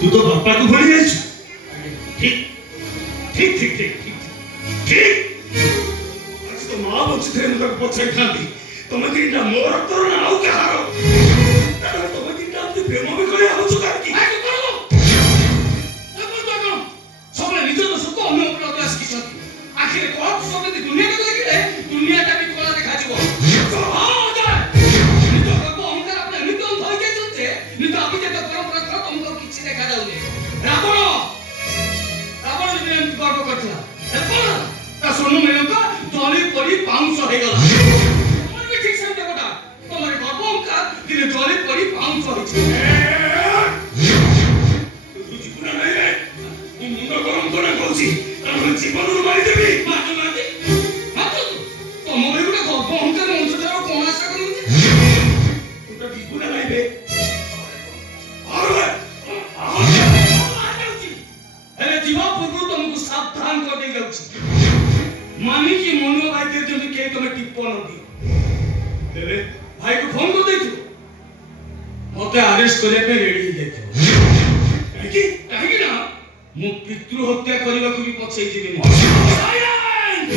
तू तो बापा को भूल गई। ठीक ठीक ठीक ठीक ठीक ठीक आज तो मां बच्चे थे मुझे पछे खाती तुम्हें तीनटा मोर करो ना आउ कहारो तुम्हें तीनटा अपनी प्रेम भी करे हो चुका की आई करो तो करो सबले निज तो सुख अन्य ऊपर अभ्यास की छथि आखिर को सब दुनिया को देखिले दुनिया का भी कोला देखा जीवो हां जाय निज को अहंकार अपने निज धोई के चलते निज अभी जे परंपरा कर तुमको किछि देखा जाउनी रावण रावण जे गर्व करथिला एकोला ता सोनु मेलका जली पड़ी पाउंस हो गला तुम भी ठीक से देखोटा तुम्हारे गर्व अहंकार दिने जली पड़ी पाउंस हो छी तू जीवन नहीं रे मुंड गरम करे कहूची तार जीवन मारी देबी मार दे हां तो तुम भी गोटे गर्व अहंकार मंत्र जारो कोन आशा करू तू तो जीवन नहीं रे जीवा पूर्व तुमको सावधान कर दे जाउची मानी की मोनो भाई के जमी के तुम्हें टिप्पण दियो तेरे भाई को फोन कर देथु मते अरेस्ट करे पे रेडी देथु काहे कि ना मु पितृ हत्या करबा को भी पछै दिबेनी साइलेंट